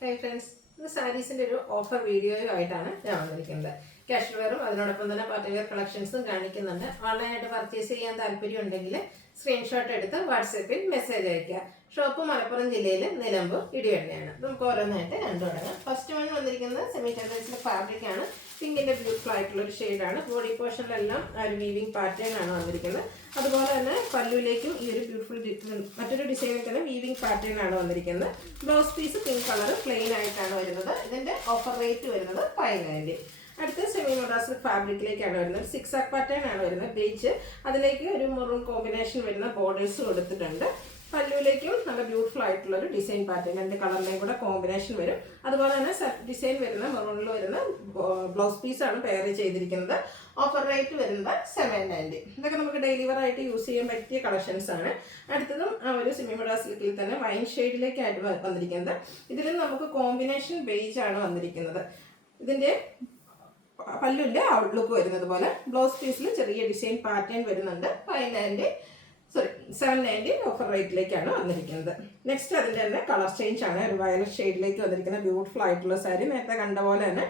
Hi friends, ഇത് സാരീസിൻ്റെ ഒരു offer വീഡിയോയുമായിട്ടാണ് ഞാൻ വന്നിരിക്കുന്നത്. കാഷ്വൽ വെയറും അതിനോടൊപ്പം തന്നെ പാർട്ടി വെയർ കളക്ഷൻസും കാണിക്കുന്നുണ്ട്. ഓൺലൈനായിട്ട് പർച്ചേസ് ചെയ്യാൻ താല്പര്യം ഉണ്ടെങ്കിൽ സ്ക്രീൻഷോട്ട് എടുത്ത് വാട്സാപ്പിൽ മെസ്സേജ് അയയ്ക്കുക. ഷോപ്പ് മലപ്പുറം ജില്ലയിൽ നിലമ്പൂർ ഇടിവണ്ണയാണ്. നമുക്ക് ഓരോന്നായിട്ട് കണ്ടു തുടങ്ങാം. ഫസ്റ്റ് വൺ വന്നിരിക്കുന്നത് സെമി ടെൻഡൻസിൻ്റെ ഫാബ്രിക്കാണ്. പിങ്കിൻ്റെ ബ്യൂട്ടിഫുൾ ആയിട്ടുള്ള ഒരു ഷെയ്ഡാണ്. ബോഡി പോർഷനിലെല്ലാം ഒരു വീവിങ് പാറ്റേൺ ആണ് വന്നിരിക്കുന്നത്. അതുപോലെ തന്നെ പല്ലുവിലേക്കും ഈ ഒരു ബ്യൂട്ടിഫുൾ മറ്റൊരു ഡിസൈനിൽ തന്നെ വീവിങ് പാറ്റേൺ ആണ് വന്നിരിക്കുന്നത്. Blouse piece pink colour plain ആയിട്ടാണ് വരുന്നത്. ഇതിൻ്റെ ഓഫർ റേറ്റ് വരുന്നത് 590. അടുത്ത സെമി മദ്രാസ് ഫാബ്രിക്കിലേക്കാണ് വരുന്നത്. 6 ആക്ക് പാറ്റേൺ ആണ് വരുന്നത്. ബേജ് അതിലേക്ക് ഒരു മെറൂൺ കോമ്പിനേഷൻ വരുന്ന ബോർഡേഴ്സ് കൊടുത്തിട്ടുണ്ട്. പല്ലുവിലേക്കും നല്ല ബ്യൂട്ടിഫുൾ ആയിട്ടുള്ള ഒരു ഡിസൈൻ പാറ്റേൺ, രണ്ട് കളറിനെയും കൂടെ കോമ്പിനേഷൻ വരും. അതുപോലെ തന്നെ ഡിസൈൻ വരുന്ന മെറൂണിൽ വരുന്ന ബ്ലൗസ് പീസാണ് പെയർ ചെയ്തിരിക്കുന്നത്. ഓഫർ റേറ്റ് വരുന്നത് 790. ഇതൊക്കെ നമുക്ക് ഡെയിലി വെയർ ആയിട്ട് യൂസ് ചെയ്യാൻ പറ്റിയ കളക്ഷൻസ് ആണ്. അടുത്തതും ഒരു സെമി മദ്രാസ് സിൽക്കിൽ തന്നെ വൈൻ ഷെയ്ഡിലേക്കായിട്ട് വന്നിരിക്കുന്നത്. ഇതിലും നമുക്ക് കോമ്പിനേഷൻ ബേജ് ആണ് വന്നിരിക്കുന്നത്. ഇതിൻ്റെ പല്ലുവിൻ്റെ ഔട്ട്ലുക്ക് വരുന്നത് പോലെ ബ്ലൗസ് പീസിൽ ചെറിയ ഡിസൈൻ പാറ്റേൺ വരുന്നുണ്ട്. 790 ഓഫർ റേറ്റിലേക്കാണ് വന്നിരിക്കുന്നത്. നെക്സ്റ്റ് അതിൻ്റെ തന്നെ കളർ ചേഞ്ച് ആണ്. ഒരു വയലറ്റ് ഷെയ്ഡിലേക്ക് വന്നിരിക്കുന്ന ബ്യൂട്ടിഫുൾ ആയിട്ടുള്ള സാരി. നേരത്തെ കണ്ട പോലെ തന്നെ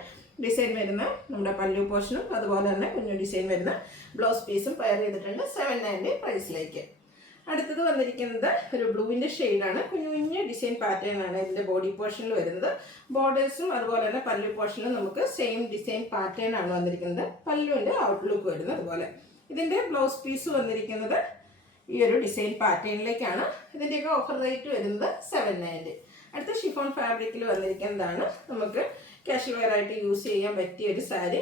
ഡിസൈൻ വരുന്ന നമ്മുടെ പല്ലു പോർഷനും അതുപോലെ തന്നെ കുഞ്ഞു ഡിസൈൻ വരുന്ന ബ്ലൗസ് പീസും പെയർ ചെയ്തിട്ടുണ്ട് 790 പ്രൈസിലേക്ക്. അടുത്തത് വന്നിരിക്കുന്നത് ഒരു ബ്ലൂവിൻ്റെ ഷെയ്ഡാണ്. കുഞ്ഞു കുഞ്ഞ് ഡിസൈൻ പാറ്റേൺ ആണ് ഇതിൻ്റെ ബോഡി പോർഷനിൽ വരുന്നത്. ബോർഡേഴ്സും അതുപോലെ തന്നെ പല്ലു പോർഷനിലും നമുക്ക് സെയിം ഡിസൈൻ പാറ്റേൺ ആണ് വന്നിരിക്കുന്നത്. പല്ലുവിൻ്റെ ഔട്ട്ലുക്ക് വരുന്നത് അതുപോലെ. ഇതിൻ്റെ ബ്ലൗസ് പീസ് വന്നിരിക്കുന്നത് ഈ ഒരു ഡിസൈൻ പാറ്റേണിലേക്കാണ്. ഇതിൻ്റെയൊക്കെ ഓഫർ റേറ്റ് വരുന്നത് 790. അടുത്ത ഷിഫോൺ ഫാബ്രിക്കിൽ വന്നിരിക്കുന്നതാണ്. നമുക്ക് കാഷ്വൽ വെയർ ആയിട്ട് യൂസ് ചെയ്യാൻ പറ്റിയ ഒരു സാരി.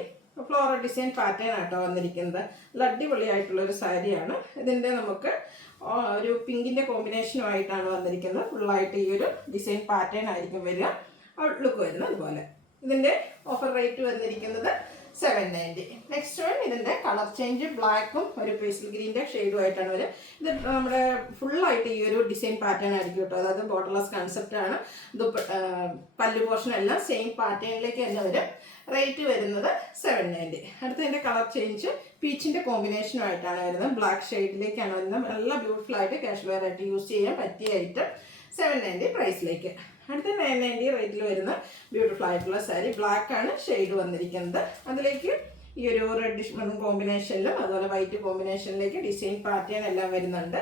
ഫ്ലോറൽ ഡിസൈൻ പാറ്റേൺ ആട്ടോ വന്നിരിക്കുന്നത്. നല്ല അടിപൊളിയായിട്ടുള്ളൊരു സാരിയാണ്. ഇതിൻ്റെ നമുക്ക് ഒരു പിങ്കിൻ്റെ കോമ്പിനേഷനുമായിട്ടാണ് വന്നിരിക്കുന്നത്. ഫുള്ളായിട്ട് ഈ ഒരു ഡിസൈൻ പാറ്റേൺ ആയിരിക്കും വരിക. ഔട്ട്ലുക്ക് വരുന്നത് അതുപോലെ. ഇതിൻ്റെ ഓഫർ റേറ്റ് വന്നിരിക്കുന്നത് 790. നെക്സ്റ്റ് വൺ ഇതിൻ്റെ കളർ ചേഞ്ച് ബ്ലാക്കും ഒരു പേസ്റ്റൽ ഗ്രീൻ്റെ ഷെയ്ഡുമായിട്ടാണ് വരിക. ഇത് നമ്മുടെ ഫുള്ളായിട്ട് ഈ ഒരു ഡിസൈൻ പാറ്റേൺ ആയിരിക്കും കേട്ടോ. അതായത് ബോർഡർലെസ് കൺസെപ്റ്റ് ആണ്. പല്ലു പോർഷൻ എല്ലാം സെയിം പാറ്റേണിലേക്ക് തന്നെ വരും. റേറ്റ് വരുന്നത് 790. അടുത്തതിൻ്റെ കളർ ചേഞ്ച് പീച്ചിൻ്റെ കോമ്പിനേഷനുമായിട്ടാണ് വരുന്നത്. ബ്ലാക്ക് ഷെയ്ഡിലേക്കാണ് വരുന്നത്. നല്ല ബ്യൂട്ടിഫുൾ ആയിട്ട് കാഷ്വൽ വെയർ ആയിട്ട് യൂസ് ചെയ്യാൻ പറ്റിയ ഐറ്റം 790 പ്രൈസിലേക്ക്. അടുത്ത 990 റേറ്റിൽ വരുന്ന ബ്യൂട്ടിഫുൾ ആയിട്ടുള്ള സാരി. ബ്ലാക്ക് ആണ് ഷെയ്ഡ് വന്നിരിക്കുന്നത്. അതിലേക്ക് ഈ ഒരു റെഡിഷ് മെറൂൺ കോമ്പിനേഷനിലും അതുപോലെ വൈറ്റ് കോമ്പിനേഷനിലേക്ക് ഡിസൈൻ പാറ്റേൺ എല്ലാം വരുന്നുണ്ട്.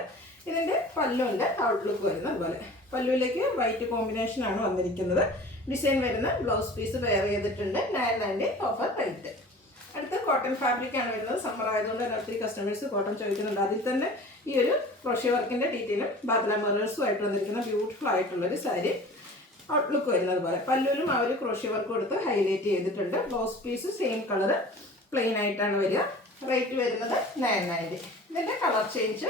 ഇതിൻ്റെ പല്ലുവിൻ്റെ ഔട്ട്ലുക്ക് വരുന്നത് അതുപോലെ. പല്ലുവിലേക്ക് വൈറ്റ് കോമ്പിനേഷൻ ആണ് വന്നിരിക്കുന്നത്. ഡിസൈൻ വരുന്ന ബ്ലൗസ് പീസ് വെയർ ചെയ്തിട്ടുണ്ട്. 990 ഓഫർ റേറ്റ്. അടുത്ത കോട്ടൺ ഫാബ്രിക് ആണ് വരുന്നത്. സമ്മർ ആയതുകൊണ്ട് തന്നെ ഒത്തിരി കസ്റ്റമേഴ്സ് കോട്ടൺ ചോദിക്കുന്നുണ്ട്. അതിൽ തന്നെ ഈ ഒരു ക്രോഷ്യ വർക്കിൻ്റെ ഡീറ്റെയിലും ബാദ്ല മിറേഴ്സും ആയിട്ട് വന്നിരിക്കുന്ന ബ്യൂട്ടിഫുൾ ആയിട്ടുള്ളൊരു സാരി. ഔട്ട്ലുക്ക് വരുന്നത് പോലെ. പല്ലുവിലും ആ ഒരു ക്രോഷ്യ വർക്ക് കൊടുത്ത് ഹൈലൈറ്റ് ചെയ്തിട്ടുണ്ട്. Blouse piece same colour plain ആയിട്ടാണ് വരിക. റേറ്റ് വരുന്നത് 990. ഇതിൻ്റെ കളർ ചേഞ്ച്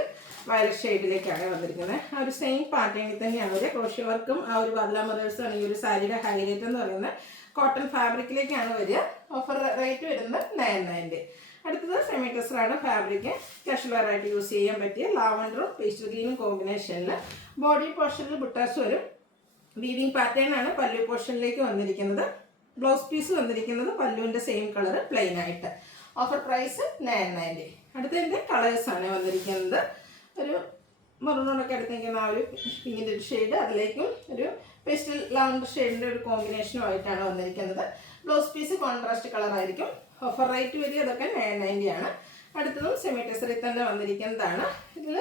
വയലറ്റ് ഷെയ്ഡിലേക്കാണ് വന്നിരിക്കുന്നത്. ആ ഒരു സെയിം പാറ്റേണിൽ തന്നെയാണ് വരിക. ക്രോഷ്യ വർക്കും ആ ഒരു ബാദ്ല മിറേഴ്സും ഈ ഒരു സാരിയുടെ ഹൈലൈറ്റ് എന്ന് പറയുന്നത്. കോട്ടൺ ഫാബ്രിക്കിലേക്കാണ് വരിക. ഓഫർ റേറ്റ് വരുന്നത് 990. അടുത്തത് സെമി ടെസറാണ് ഫാബ്രിക്. കാഷ്വൽ വെയർ ആയിട്ട് യൂസ് ചെയ്യാൻ പറ്റിയ ലാവൻഡറും പേസ്റ്റൽ ഗ്രീനും കോമ്പിനേഷനിൽ ബോഡി പോർഷനിൽ ബുട്ടാസ് വരും. വീവിങ് പാറ്റേൺ ആണ് പല്ലു പോർഷനിലേക്ക് വന്നിരിക്കുന്നത്. ബ്ലൗസ് പീസ് വന്നിരിക്കുന്നത് പല്ലുവിൻ്റെ സെയിം കളർ പ്ലെയിൻ ആയിട്ട്. Offer price 990. അടുത്തതിൻ്റെ കളേഴ്സാണ് വന്നിരിക്കുന്നത്. ഒരു മെറൂണൊക്കെ എടുത്തിരിക്കുന്ന ആ ഒരു പിങ്കിൻ്റെ ഒരു ഷെയ്ഡ്, അതിലേക്കും ഒരു പേസ്റ്റൽ ലാവൻഡർ ഷെയ്ഡിൻ്റെ ഒരു കോമ്പിനേഷനുമായിട്ടാണ് വന്നിരിക്കുന്നത്. ബ്ലൗസ് പീസ് കോൺട്രാസ്റ്റ് കളർ ആയിരിക്കും. ഓഫർ റേറ്റ് വരിക അതൊക്കെ 990 ആണ്. അടുത്തതും സെമി ടെസറിൽ തന്നെ വന്നിരിക്കുന്നതാണ്. ഇതിൽ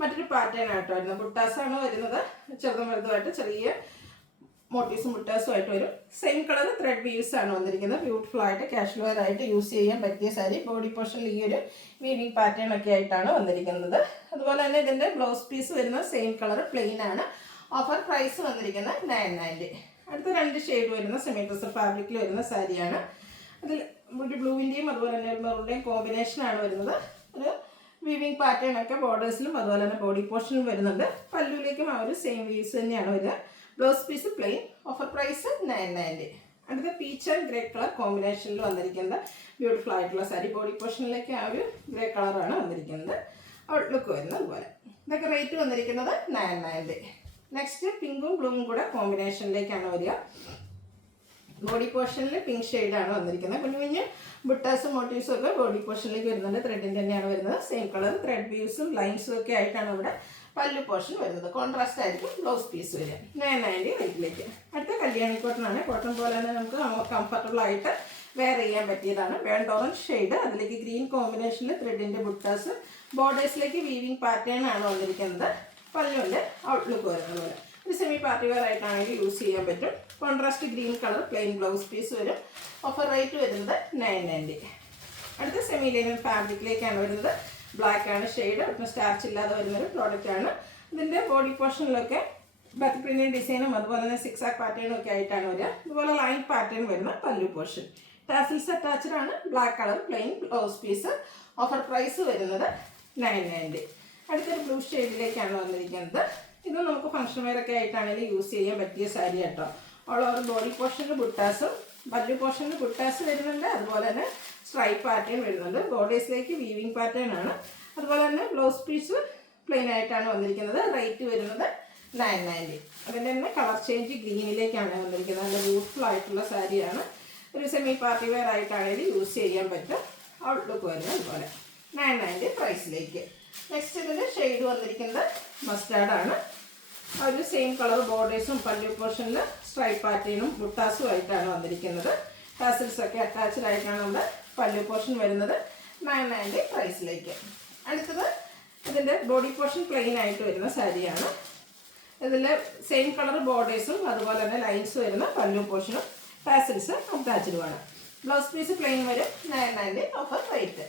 മറ്റൊരു പാറ്റേൺ ആയിട്ടോ വരുന്നത്. ബുട്ടാസാണ് വരുന്നത്. ചെറുതും വലുതുമായിട്ട് ചെറിയ മോട്ടീവ്സും ബുട്ടാസും ആയിട്ട് വരും. സെയിം കളർ ത്രെഡ് വീവ്സ് ആണ് വന്നിരിക്കുന്നത്. ബ്യൂട്ടിഫുൾ ആയിട്ട് കാഷ്വൽ വെയർ ആയിട്ട് യൂസ് ചെയ്യാൻ പറ്റിയ സാരി. ബോഡി പോർഷനിൽ ഈ ഒരു വീവിങ് പാറ്റേൺ ഒക്കെ ആയിട്ടാണ് വന്നിരിക്കുന്നത്. അതുപോലെ തന്നെ ഇതിൻ്റെ ബ്ലൗസ് പീസ് വരുന്ന സെയിം കളർ പ്ലെയിൻ ആണ്. ഓഫർ പ്രൈസ് വന്നിരിക്കുന്നത് 990. അടുത്ത രണ്ട് ഷെയ്ഡ് വരുന്ന സെമി ടെസർ ഫാബ്രിക്കിൽ വരുന്ന സാരിയാണ്. അതിൽ ഒരു ബ്ലൂവിൻ്റെയും അതുപോലെ തന്നെ ഒരു മെറൂണിൻ്റെയും കോമ്പിനേഷനാണ് വരുന്നത്. ഒരു വീവിങ് പാറ്റേൺ ഒക്കെ ബോർഡേഴ്സിലും അതുപോലെ തന്നെ ബോഡി പോർഷനിലും വരുന്നുണ്ട്. പല്ലുവിലേക്കും ആ ഒരു സെയിം വീവ്സ് തന്നെയാണ് വരിക. Blouse piece plain. Offer price 990. അടുത്ത പീച്ച് ആൻഡ് ഗ്രേ കളർ കോമ്പിനേഷനിൽ വന്നിരിക്കുന്നത് ബ്യൂട്ടിഫുൾ ആയിട്ടുള്ള സാരി. ബോഡി പോർഷനിലേക്ക് ആ ഒരു ഗ്രേ കളറാണ് വന്നിരിക്കുന്നത്. ഔട്ട്ലുക്ക് വരുന്നത് അതുപോലെ. ഇതൊക്കെ റേറ്റ് വന്നിരിക്കുന്നത് 990. നെക്സ്റ്റ് പിങ്കും ബ്ലൂവും കൂടെ കോമ്പിനേഷനിലേക്കാണ് വരിക. ബോഡി പോർഷനിൽ പിങ്ക് ഷെയ്ഡാണ് വന്നിരിക്കുന്നത്. കുഞ്ഞു കുഞ്ഞ് ബുട്ടാസും മോട്ടീവ്സും ഒക്കെ ബോഡി പോർഷനിലേക്ക് വരുന്നുണ്ട്. ത്രെഡിൻ്റെ തന്നെയാണ് വരുന്നത്. സെയിം കളർ ത്രെഡ് വ്യൂസും ലൈൻസും ഒക്കെ ആയിട്ടാണ് ഇവിടെ പല്ലു പോർഷൻ വരുന്നത്. കോൺട്രാസ്റ്റ് ആയിരിക്കും ബ്ലൗസ് പീസ് വരിക. 990 റേറ്റിലേക്ക്. അടുത്ത കല്യാണം കല്യാണി കോട്ടൺ ആണ്. കോട്ടൺ പോലെ തന്നെ നമുക്ക് കംഫർട്ടബിൾ ആയിട്ട് വെയർ ചെയ്യാൻ പറ്റിയതാണ്. വേണ്ട ഓറഞ്ച് ഷെയ്ഡ്, അതിലേക്ക് ഗ്രീൻ കോമ്പിനേഷനിൽ ത്രെഡിൻ്റെ ബുട്ടാസ്, ബോർഡേഴ്സിലേക്ക് വീവിങ് പാറ്റേൺ ആണ് വന്നിരിക്കുന്നത്. പല്ലുവിൻ്റെ ഔട്ട്ലുക്ക് വരുന്നത് പോലെ ഒരു സെമി പാർട്ടി വെയർ ആയിട്ടാണെങ്കിൽ യൂസ് ചെയ്യാൻ പറ്റും. Contrast green colour plain blouse piece വരും. ഓഫർ റേറ്റ് വരുന്നത് 990. അടുത്ത സെമി ലൈനൻ ഫാബ്രിക്കിലേക്കാണ് വരുന്നത്. ബ്ലാക്ക് ആണ് ഷെയ്ഡ്, ഒട്ടും സ്റ്റാർച്ച് ഇല്ലാതെ വരുന്നൊരു പ്രോഡക്റ്റ് ആണ്. ഇതിൻ്റെ ബോഡി പോർഷനിലൊക്കെ ബത്ത് പ്രിന്റിംഗ് ഡിസൈനും അതുപോലെ തന്നെ സിക്സാക് പാറ്റേണും ഒക്കെ ആയിട്ടാണ് വരിക. അതുപോലെ ലൈൻ പാറ്റേൺ വരുന്ന പല്ലു പോർഷൻ. ടാസിൽസ് അറ്റാച്ച്ഡ് ആണ്. Black colour plain blouse piece. Offer price വരുന്നത് 990. അടുത്തൊരു ബ്ലൂ ഷെയ്ഡിലേക്കാണ് വന്നിരിക്കുന്നത്. ഇത് നമുക്ക് ഫംഗ്ഷൻ വെയർ ഒക്കെ ആയിട്ടാണെങ്കിലും യൂസ് ചെയ്യാൻ പറ്റിയ സാരി കേട്ടോ. ഓൾ ഓവർ ബോഡി പോർഷനിൽ ബുട്ടാസും പല്ലു പോർഷനിൽ ബുട്ടാസ് വരുന്നുണ്ട്. അതുപോലെ തന്നെ സ്ട്രൈപ്പ് പാറ്റേൺ വരുന്നുണ്ട്. ബോർഡേഴ്സിലേക്ക് വീവിങ് പാറ്റേൺ ആണ്. അതുപോലെ തന്നെ ബ്ലൗസ് പീസ് പ്ലെയിൻ ആയിട്ടാണ് വന്നിരിക്കുന്നത്. റേറ്റ് വരുന്നത് 990. അതിൻ്റെ തന്നെ കളർ ചേഞ്ച് ഗ്രീനിലേക്കാണ് വന്നിരിക്കുന്നത്. നല്ല ബ്യൂട്ടിഫുൾ ആയിട്ടുള്ള സാരിയാണ്. ഒരു സെമി പാർട്ടി വെയർ ആയിട്ടാണെങ്കിലും യൂസ് ചെയ്യാൻ പറ്റും. ഔട്ട്ലുക്ക് വരുന്നത് അതുപോലെ 990 പ്രൈസിലേക്ക്. നെക്സ്റ്റ് ഇതിൻ്റെ ഷെയ്ഡ് വന്നിരിക്കുന്നത് മസ്റ്റാർഡ് ആണ്. ഒരു സെയിം കളർ ബോർഡേഴ്സും പല്ലു പോർഷനിൽ സ്ട്രൈപ്പ് പാറ്റേണും ബുട്ടാസും ആയിട്ടാണ് വന്നിരിക്കുന്നത്. ടാസിൽസ് ഒക്കെ അറ്റാച്ച്ഡ് ആയിട്ടാണ് നമ്മുടെ പല്ലു പോർഷൻ വരുന്നത്. 990 പ്രൈസിലേക്ക്. അടുത്തത് ഇതിൻ്റെ ബോഡി പോർഷൻ പ്ലെയിൻ ആയിട്ട് വരുന്ന സാരിയാണ്. ഇതിൽ സെയിം കളർ ബോർഡേഴ്സും അതുപോലെ തന്നെ ലൈൻസ് വരുന്ന പല്ലു പോർഷനും ടാസിൽസ് അറ്റാച്ച്ഡുമാണ്. ബ്ലൗസ് പീസ് പ്ലെയിൻ വരും. 990 ഓഫർ റേറ്റ്.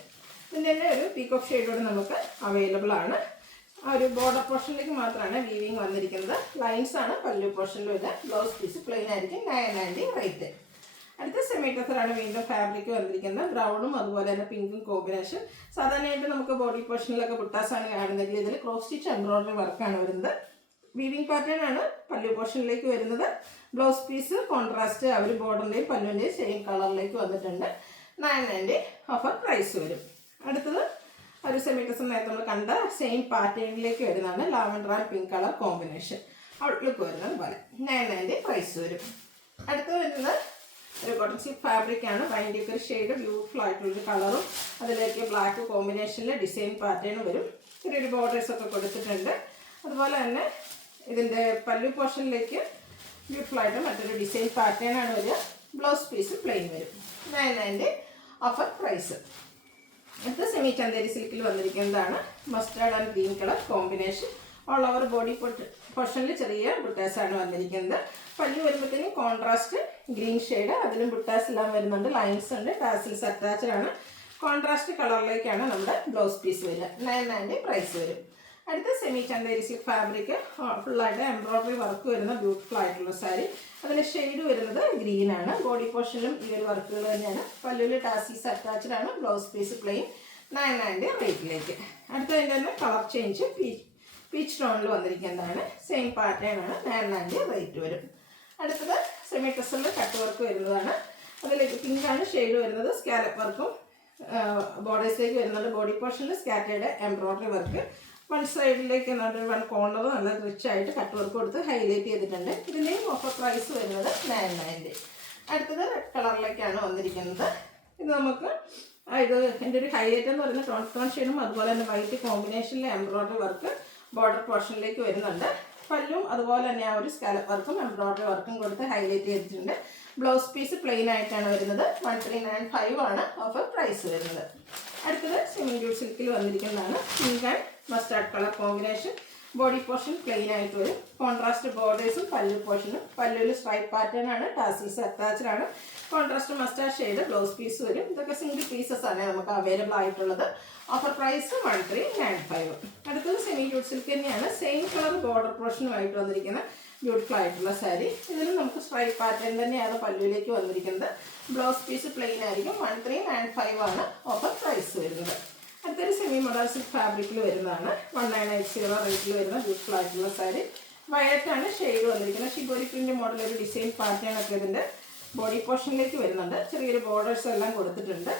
ഇതിൻ്റെ തന്നെ ഒരു പീകോക്ക് ഷെയ്ഡോട് നമുക്ക് അവൈലബിൾ ആണ്. ആ ഒരു ബോർഡർ പോർഷനിലേക്ക് മാത്രമാണ് വീവിങ് വന്നിരിക്കുന്നത്. ലൈൻസ് ആണ് പല്ലു പോർഷനിലും ഇത്. ബ്ലൗസ് പീസ് പ്ലെയിൻ ആയിരിക്കും. 990 റേറ്റ്. അടുത്ത സെമി ടസറാണ് വീണ്ടും ഫാബ്രിക് വന്നിരിക്കുന്നത്. ബ്രൗണും അതുപോലെ തന്നെ പിങ്കും കോമ്പിനേഷൻ. സാധാരണയായിട്ട് നമുക്ക് ബോഡി പോർഷനിലൊക്കെ ബുട്ടാസാണ് കാണുന്നതെങ്കിൽ ഇതിൽ ക്രോസ് സ്റ്റിച്ച് എംബ്രോയിഡറി വർക്കാണ് വരുന്നത്. വീവിങ് പാറ്റേൺ ആണ് പല്ലു പോർഷനിലേക്ക് വരുന്നത്. ബ്ലൗസ് പീസ് കോൺട്രാസ്റ്റ് അവർ ബോർഡറിൻ്റെയും പല്ലുവിൻ്റെയും സെയിം കളറിലേക്ക് വന്നിട്ടുണ്ട്. 990 ഓഫർ പ്രൈസ് വരും. അടുത്തത് ഒരു സെമി ടസർ നേരത്തെ നമ്മൾ കണ്ട സെയിം പാറ്റേണിലേക്ക് വരുന്നതാണ്. Lavender and pink colour combination. Outlook വരുന്നത് പോലെ 990 പ്രൈസ് വരും. അടുത്തത് വരുന്നത് ഒരു കോട്ടൺ സിൽക്ക് ഫാബ്രിക് ആണ്. ഭയങ്കര ഒരു ഷെയ്ഡ് ബ്യൂട്ടിഫുൾ ആയിട്ടുള്ളൊരു കളറും അതിലേക്ക് ബ്ലാക്ക് കോമ്പിനേഷനിൽ ഡിസൈൻ പാറ്റേൺ വരും. ചെറിയൊരു ബോർഡേഴ്സ് ഒക്കെ കൊടുത്തിട്ടുണ്ട്. അതുപോലെ തന്നെ ഇതിൻ്റെ പല്ലു പോർഷനിലേക്ക് ബ്യൂട്ടിഫുൾ ആയിട്ട് മറ്റൊരു ഡിസൈൻ പാറ്റേൺ ആണ് വരിക. ബ്ലൗസ് പീസ് പ്ലെയിൻ വരും. 990 ഓഫർ പ്രൈസ്. അടുത്ത സെമി ചന്തേരി സിൽക്കിൽ വന്നിരിക്കുന്നതാണ്. Mustard and green colour combination. All over body പോർഷനിൽ ചെറിയ ബുട്ടാസാണ് വന്നിരിക്കുന്നത്. പല്ലു വരുമ്പോഴത്തേനും കോൺട്രാസ്റ്റ് ഗ്രീൻ ഷെയ്ഡ്, അതിലും ബുട്ടാസ് എല്ലാം വരുന്നുണ്ട്. ലൈൻസ് ഉണ്ട്. ടാസിൽസ് അറ്റാച്ച്ഡ് ആണ്. കോൺട്രാസ്റ്റ് കളറിലേക്കാണ് നമ്മുടെ ബ്ലൗസ് പീസ് വരിക. 990 പ്രൈസ് വരും. അടുത്ത സെമി ചന്തേരി സിൽക്ക് ഫാബ്രിക് ഫുള്ളായിട്ട് എംബ്രോയിഡറി വർക്ക് വരുന്ന ബ്യൂട്ടിഫുൾ ആയിട്ടുള്ള സാരി. അതിൻ്റെ ഷെയ്ഡ് വരുന്നത് ഗ്രീൻ ആണ്. ബോഡി പോർഷനിലും ഈ ഒരു വർക്കുകൾ തന്നെയാണ്. പല്ലുവിൽ ടാസിൽസ് അറ്റാച്ച്ഡ് ആണ്. Blouse piece plain. 990 റേറ്റിലേക്ക്. അടുത്തതിൻ്റെ തന്നെ കളർ ചേഞ്ച് പീച്ച് ടോണിൽ വന്നിരിക്കുന്നതാണ്. സെയിം പാറ്റേൺ ആണ്. 990 റേറ്റ് വരും. അടുത്തത് സെമി ടസറിൽ കട്ട് വർക്ക് വരുന്നതാണ്. അതിലേക്ക് പിങ്കാണ് ഷെയ്ഡ് വരുന്നത്. സ്കാലപ്പ് വർക്കും ബോർഡേഴ്സിലേക്ക് വരുന്നുണ്ട്. ബോഡി പോർഷനിൽ സ്കാറ്റേഡ് എംബ്രോയിഡറി വർക്ക്. വൺ സൈഡിലേക്ക് വൺ കോർണർ നല്ല റിച്ച് ആയിട്ട് കട്ട് വർക്ക് കൊടുത്ത് ഹൈലൈറ്റ് ചെയ്തിട്ടുണ്ട്. ഇതിൻ്റെയും ഓഫർ പ്രൈസ് വരുന്നത് 990. അടുത്തത് റെഡ് കളറിലേക്കാണ് വന്നിരിക്കുന്നത്. ഇത് നമുക്ക് എൻ്റെ ഒരു ഹൈലൈറ്റ് എന്ന് പറയുന്നത് ടോൺ ഷെയ്ഡും അതുപോലെ തന്നെ വൈറ്റ് കോമ്പിനേഷനിലെ എംബ്രോയിഡറി വർക്ക് ബോർഡർ പോർഷനിലേക്ക് വരുന്നുണ്ട്. പല്ലും അതുപോലെ തന്നെ ആ ഒരു സ്കാലപ്പ് വർക്കും എംബ്രോയിഡറി വർക്കും കൊടുത്ത് ഹൈലൈറ്റ് ചെയ്തിട്ടുണ്ട്. ബ്ലൗസ് പീസ് പ്ലെയിൻ ആയിട്ടാണ് വരുന്നത്. 1395 ആണ് ഓഫർ പ്രൈസ് വരുന്നത്. അടുത്തത് സെമി ജൂട്ട് സിൽക്കിൽ വന്നിരിക്കുന്നതാണ്. Pink and mustard colour combination. Body portion plain ആയിട്ട് വരും. കോൺട്രാസ്റ്റ് ബോർഡേഴ്സും പല്ലു പോർഷനും. പല്ലുവിൽ സ്ട്രൈപ്പ് പാറ്റേൺ ആണ്. ടാസിൽസ് അറ്റാച്ച്ഡ് ആണ്. Contrast mustard shade blouse piece വരും. ഇതൊക്കെ സിംഗിൾ പീസസ് ആണ് നമുക്ക് അവൈലബിൾ ആയിട്ടുള്ളത്. Offer price 1395. അടുത്തത് സെമി ജൂട്ട് സിൽക്ക് തന്നെയാണ്. സെയിം കളർ ബോർഡർ പോർഷനുമായിട്ട് വന്നിരിക്കുന്ന ബ്യൂട്ടിഫുൾ ആയിട്ടുള്ള സാരി. ഇതിൽ നമുക്ക് സ്ട്രൈപ്പ് പാറ്റേൺ തന്നെയാണ് പല്ലുവിലേക്ക് വന്നിരിക്കുന്നത്. ബ്ലൗസ് പീസ് പ്ലെയിൻ ആയിരിക്കും. 1395 ആണ് ഓഫർ പ്രൈസ് വരുന്നത്. അടുത്തൊരു സെമി മോഡൽ സിൽക്ക് ഫാബ്രിക്കിൽ വരുന്നതാണ്. 1980 റേറ്റിൽ വരുന്ന ബ്യൂട്ടിഫുൾ ആയിട്ടുള്ള സാരി. വയലറ്റ് ആണ് ഷെയ്ഡ് വന്നിരിക്കുന്നത്. ഷിബോരി പ്രിന്റ് മോഡൽ ഒരു ഡിസൈൻ പാറ്റേൺ ഒക്കെ ഇതിൻ്റെ ബോഡി പോർഷനിലേക്ക് വരുന്നുണ്ട്. ചെറിയൊരു ബോർഡേഴ്സ് എല്ലാം കൊടുത്തിട്ടുണ്ട്.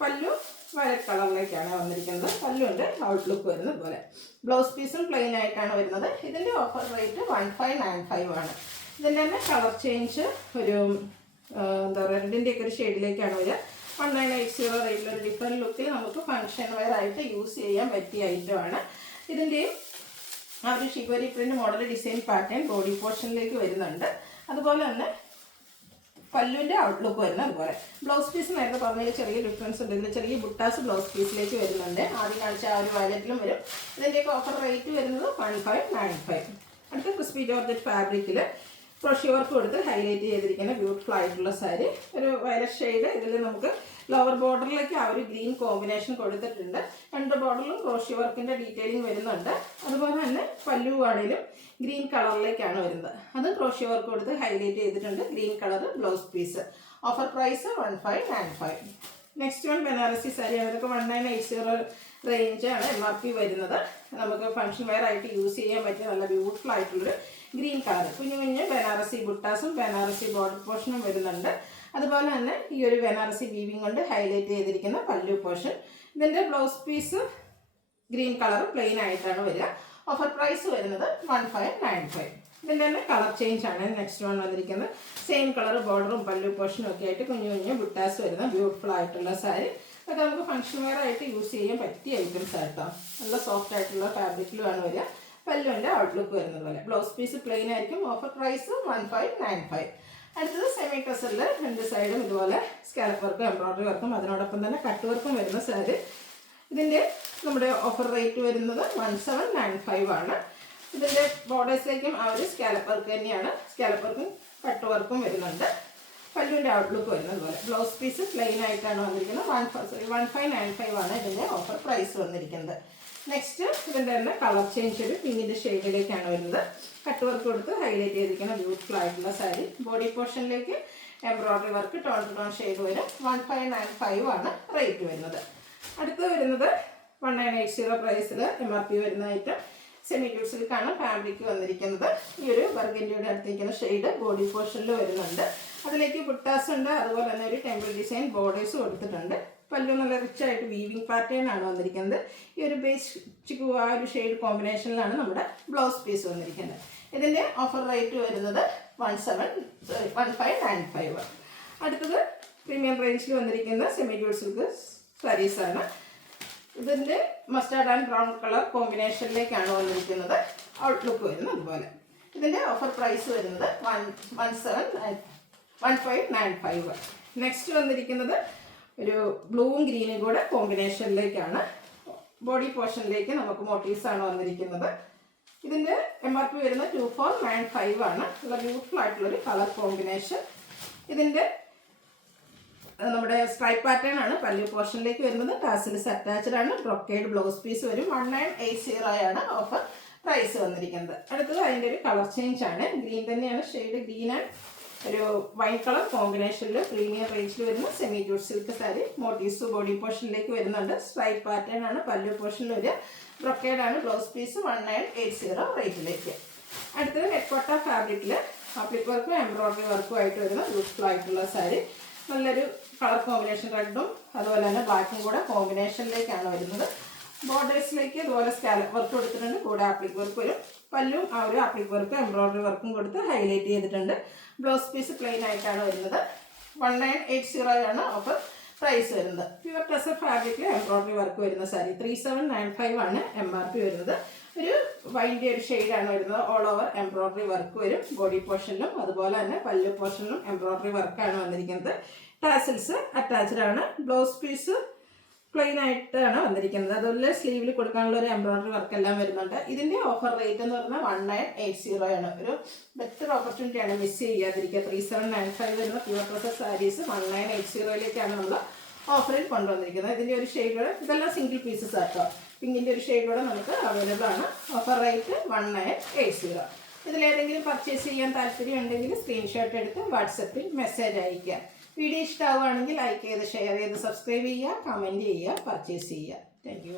പല്ലു വയലറ്റ് കളറിലേക്കാണ് വന്നിരിക്കുന്നത്. പല്ലുണ്ട് ഔട്ട്ലുക്ക് വരുന്നത് പോലെ. ബ്ലൗസ് പീസും പ്ലെയിൻ ആയിട്ടാണ് വരുന്നത്. ഇതിൻ്റെ ഓഫർ റേറ്റ് 1595 ആണ്. ഇതിൻ്റെ തന്നെ കളർ ചേഞ്ച് ഒരു എന്താ പറയുക റെഡിൻ്റെയൊക്കെ ഒരു ഷെയ്ഡിലേക്കാണ് വരിക. 1980 റേറ്റിലൊരു ഡിഫറെൻറ്റ് ലുക്കിൽ നമുക്ക് ഫങ്ഷൻ വെയർ ആയിട്ട് യൂസ് ചെയ്യാൻ പറ്റിയ ഐറ്റമാണ്. ഇതിൻ്റെയും ആ ഒരു shibori print model design pattern body പോർഷനിലേക്ക് വരുന്നുണ്ട്. അതുപോലെ തന്നെ പല്ലുവിൻ്റെ ഔട്ട്ലുക്ക് വരുന്നത് അതുപോലെ. ബ്ലൗസ് പീസ് നേരത്തെ പറഞ്ഞതിൽ ചെറിയ ഡിഫറൻസ് ഉണ്ട്. ഇതിൽ ചെറിയ ബുട്ടാസ് ബ്ലൗസ് പീസിലേക്ക് വരുന്നുണ്ട്. ആദ്യം കാണിച്ച ആ ഒരു വയലറ്റിലും വരും. ഇതിൻ്റെയൊക്കെ ഓഫർ റേറ്റ് വരുന്നത് 1595. അടുത്ത ക്രിസ്പി ജോർജറ്റ് ഫാബ്രിക്കിൽ ക്രോഷ്യോ വർക്ക് കൊടുത്ത് ഹൈലൈറ്റ് ചെയ്തിരിക്കുന്ന ബ്യൂട്ടിഫുൾ ആയിട്ടുള്ള സാരി. ഒരു വയലറ്റ് ഷെയ്ഡ്. ഇതിൽ നമുക്ക് ലോവർ ബോർഡറിലേക്ക് ആ ഒരു ഗ്രീൻ കോമ്പിനേഷൻ കൊടുത്തിട്ടുണ്ട്. രണ്ട് ബോർഡറിലും ക്രോഷ്യോ വർക്കിൻ്റെ ഡീറ്റെയിലിംഗ് വരുന്നുണ്ട്. അതുപോലെ തന്നെ പല്ലുവാണിലും ഗ്രീൻ കളറിലേക്കാണ് വരുന്നത്. അതും ക്രോഷ്യോ വർക്ക് കൊടുത്ത് ഹൈലൈറ്റ് ചെയ്തിട്ടുണ്ട്. Green colour blouse piece. Offer price 1595. Next one Banarasi sari. അതൊക്കെ 1980 റേഞ്ചാണ് MRP വരുന്നത്. നമുക്ക് ഫംഗ്ഷൻ വെയർ ആയിട്ട് യൂസ് ചെയ്യാൻ പറ്റിയ നല്ല ബ്യൂട്ടിഫുൾ ആയിട്ടുള്ളൊരു ഗ്രീൻ കളർ. കുഞ്ഞു കുഞ്ഞ് ബനാറസി ബുട്ടാസും ബനാറസി ബോർഡർ പോർഷനും വരുന്നുണ്ട്. അതുപോലെ തന്നെ ഈ ഒരു ബനാറസി വീവിങ് കൊണ്ട് ഹൈലൈറ്റ് ചെയ്തിരിക്കുന്ന പല്ലു പോർഷൻ. ഇതിൻ്റെ blouse piece green colour plain ആയിട്ടാണ് വരിക. ഓഫർ പ്രൈസ് വരുന്നത് 1595. ഇതിൻ്റെ തന്നെ കളർ ചേഞ്ച് ആണ് നെക്സ്റ്റ് വൺ വന്നിരിക്കുന്നത്. സെയിം കളർ ബോർഡറും പല്ലു പോർഷനും ഒക്കെ ആയിട്ട് കുഞ്ഞു കുഞ്ഞു ബുട്ടാസ് വരുന്ന ബ്യൂട്ടിഫുൾ ആയിട്ടുള്ള സാരി. അതൊക്കെ നമുക്ക് ഫംഗ്ഷൻ വെയർ ആയിട്ട് യൂസ് ചെയ്യാൻ പറ്റിയ ഐറ്റംസ് ആയിട്ടോ. നല്ല സോഫ്റ്റ് ആയിട്ടുള്ള ഫാബ്രിക്കിലുമാണ് വരിക. പല്ലുവിൻ്റെ ഔട്ട്ലുക്ക് വരുന്നത് പോലെ. ബ്ലൗസ് പീസ് പ്ലെയിൻ ആയിരിക്കും. Offer price 1595. അടുത്തത് സെമി ടസറിൽ രണ്ട് സൈഡും ഇതുപോലെ സ്കാലപ്പ് വർക്കും എംബ്രോയ്ഡറി വർക്കും അതിനോടൊപ്പം തന്നെ കട്ട് വർക്കും വരുന്ന സാരി. ഇതിൻ്റെ നമ്മുടെ ഓഫർ റേറ്റ് വരുന്നത് 1795 ആണ്. ഇതിൻ്റെ ബോർഡേഴ്സിലേക്കും ആ ഒരു സ്കാലപ്പ് വർക്ക് തന്നെയാണ്. സ്കാലപ്പ് വർക്കും കട്ട് വർക്കും വരുന്നുണ്ട്. പല്ലുവിൻ്റെ ഔട്ട്ലുക്ക് വരുന്നത് പോലെ. ബ്ലൗസ് പീസ് പ്ലെയിൻ ആയിട്ടാണ് വന്നിരിക്കുന്നത്. 1595 ആണ് ഇതിൻ്റെ ഓഫർ പ്രൈസ് വന്നിരിക്കുന്നത്. നെക്സ്റ്റ് ഇതിൻ്റെ തന്നെ കളർ ചേഞ്ച് ഒരു പിങ്കിൻ്റെ ഷെയ്ഡിലേക്കാണ് വരുന്നത്. കട്ട് വർക്ക് കൊടുത്ത് ഹൈലൈറ്റ് ചെയ്തിരിക്കുന്ന ബ്യൂട്ടിഫുൾ ആയിട്ടുള്ള സാരി. ബോഡി പോർഷനിലേക്ക് embroidery work tone to tone shade വരും. 1595 ആണ് റേറ്റ് വരുന്നത്. അടുത്ത് വരുന്നത് 1980 പ്രൈസിൽ MRP വരുന്ന ഐറ്റം സെമി ഡ്യൂട്ട് സിൽക്കാണ് ഫാബ്രിക് വന്നിരിക്കുന്നത്. ഈ ഒരു ബർഗൻഡിയുടെ അടുത്തിരിക്കുന്ന ഷെയ്ഡ് ബോഡി പോർഷനിൽ വരുന്നുണ്ട്. അതിലേക്ക് ബുട്ടാസ് ഉണ്ട്. അതുപോലെ തന്നെ ഒരു ടെമ്പിൾ ഡിസൈൻ ബോർഡേഴ്സ് കൊടുത്തിട്ടുണ്ട്. പല്ലു നല്ല റിച്ച് ആയിട്ട് വീവിങ് പാറ്റേൺ ആണ് വന്നിരിക്കുന്നത്. ഈ ഒരു ബേസിക് ആ ഒരു ഷെയ്ഡ് കോമ്പിനേഷനിലാണ് നമ്മുടെ ബ്ലൗസ് പീസ് വന്നിരിക്കുന്നത്. ഇതിൻ്റെ ഓഫർ റേറ്റ് വരുന്നത് 1595. അടുത്തത് പ്രീമിയം റേഞ്ചിൽ വന്നിരിക്കുന്ന സെമി ഡ്യൂട്ട് സിൽക്ക് സാരീസാണ്. ഇതിൻ്റെ മസ്റ്റാർഡ് ആൻഡ് ബ്രൗൺ കളർ കോമ്പിനേഷനിലേക്കാണ് വന്നിരിക്കുന്നത്. ഔട്ട്ലുക്ക് വരുന്നത് അതുപോലെ. ഇതിൻ്റെ ഓഫർ പ്രൈസ് വരുന്നത് 1595. നെക്സ്റ്റ് വന്നിരിക്കുന്നത് ഒരു ബ്ലൂവും ഗ്രീനും കൂടെ കോമ്പിനേഷനിലേക്കാണ്. ബോഡി പോർഷനിലേക്ക് നമുക്ക് മോട്ടീവ്സ് ആണ് വന്നിരിക്കുന്നത്. ഇതിൻ്റെ MRP വരുന്നത് 2495 ആണ്. നല്ല ബ്യൂട്ടിഫുൾ ആയിട്ടുള്ളൊരു കളർ കോമ്പിനേഷൻ. ഇതിൻ്റെ നമ്മുടെ സ്ട്രൈപ്പ് പാറ്റേൺ ആണ് പല്ലു പോർഷനിലേക്ക് വരുന്നത്. ടാസിൽസ് അറ്റാച്ച്ഡ് ആണ്. ബ്രൊക്കേഡ് ബ്ലൗസ് പീസ് വരും. 1980 ആണ് ഓഫർ പ്രൈസ് വന്നിരിക്കുന്നത്. അടുത്തത് അതിൻ്റെ ഒരു കളർ ചേഞ്ച് ആണ്. ഗ്രീൻ തന്നെയാണ് ഷെയ്ഡ്. ഗ്രീൻ ആൻഡ് ഒരു വൈറ്റ് കളർ കോമ്പിനേഷനിൽ പ്രീമിയം റേഞ്ചിൽ വരുന്ന semi jute silk sari. Motifs body പോർഷനിലേക്ക് വരുന്നുണ്ട്. സ്ട്രൈപ്പ് പാറ്റേൺ ആണ് പല്ലു പോർഷനിൽ വരിക. ബ്രൊക്കേഡ് ആണ് ബ്ലൗസ് പീസ്. 1980 റേറ്റിലേക്ക്. അടുത്തത് നെറ്റ്കോട്ട ഫാബ്രിക്കിൽ ആപ്ലിക് വർക്കും എംബ്രോയ്ഡറി വർക്കും ആയിട്ട് വരുന്ന ബ്യൂട്ടിഫുൾ ആയിട്ടുള്ള സാരി. നല്ലൊരു കളർ കോമ്പിനേഷൻ റെഡും അതുപോലെ തന്നെ ബ്ലാക്കും കൂടെ കോമ്പിനേഷനിലേക്കാണ് വരുന്നത്. ബോർഡേഴ്സിലേക്ക് ഇതുപോലെ സ്കാലപ്പ് വർക്ക് കൊടുത്തിട്ടുണ്ട്. കൂടെ ആപ്ലിക് വർക്ക് വരും. പല്ലും ആ ഒരു ആപ്ലിക് വർക്കും എംബ്രോയ്ഡറി വർക്കും കൊടുത്ത് ഹൈലൈറ്റ് ചെയ്തിട്ടുണ്ട്. ബ്ലൗസ് പീസ് പ്ലെയിൻ ആയിട്ടാണ് വരുന്നത്. 1980 ആണ് ഓഫർ പ്രൈസ് വരുന്നത്. പ്യുവർ ടെസർ ഫാബ്രിക്കിൽ എംബ്രോയ്ഡറി വർക്ക് വരുന്ന സാരി. 3795 ആണ് MRP വരുന്നത്. ഒരു വൈൻ്റെ ഒരു ഷെയ്ഡാണ് വരുന്നത്. ഓൾ ഓവർ എംബ്രോയ്ഡറി വർക്ക് വരും. ബോഡി പോർഷനിലും അതുപോലെ തന്നെ പല്ലു പോർഷനിലും എംബ്രോയ്ഡറി വർക്കാണ് വന്നിരിക്കുന്നത്. ടാസിൽസ് അറ്റാച്ച്ഡ് ആണ്. ബ്ലൗസ് പീസ് പ്ലെയിൻ ആയിട്ടാണ് വന്നിരിക്കുന്നത്. അതുപോലെ സ്ലീവിൽ കൊടുക്കാനുള്ള ഒരു എംബ്രോയ്ഡറി വർക്ക് എല്ലാം വരുന്നുണ്ട്. ഇതിൻ്റെ ഓഫർ റേറ്റ് എന്ന് പറഞ്ഞാൽ 1980 ആണ്. ഒരു ബെറ്റർ ഓപ്പർച്യൂണിറ്റിയാണ്, മിസ് ചെയ്യാതിരിക്കുക. 3795 വരുന്ന പ്യുവർ ടെസർ സാരീസ് 1980 നമ്മൾ ഓഫറിൽ കൊണ്ടുവന്നിരിക്കുന്നത്. ഇതിൻ്റെ ഒരു ഷെയ്ഡോടെ ഇതെല്ലാം സിംഗിൾ പീസസ് ആട്ടോ. പിങ്കിൻ്റെ ഒരു ഷെയ്ഡോടെ നമുക്ക് അവൈലബിൾ ആണ്. Offer rate 1980. ഇതിലേതെങ്കിലും പർച്ചേസ് ചെയ്യാൻ താല്പര്യം ഉണ്ടെങ്കിൽ സ്ക്രീൻഷോട്ട് എടുത്ത് വാട്സപ്പിൽ മെസ്സേജ് അയയ്ക്കുക. വീഡിയോ ഇഷ്ടമാവുകയാണെങ്കിൽ ലൈക്ക് ചെയ്ത് ഷെയർ ചെയ്ത് സബ്സ്ക്രൈബ് ചെയ്യുക, കമൻറ്റ് ചെയ്യുക, പർച്ചേസ് ചെയ്യുക. Thank you.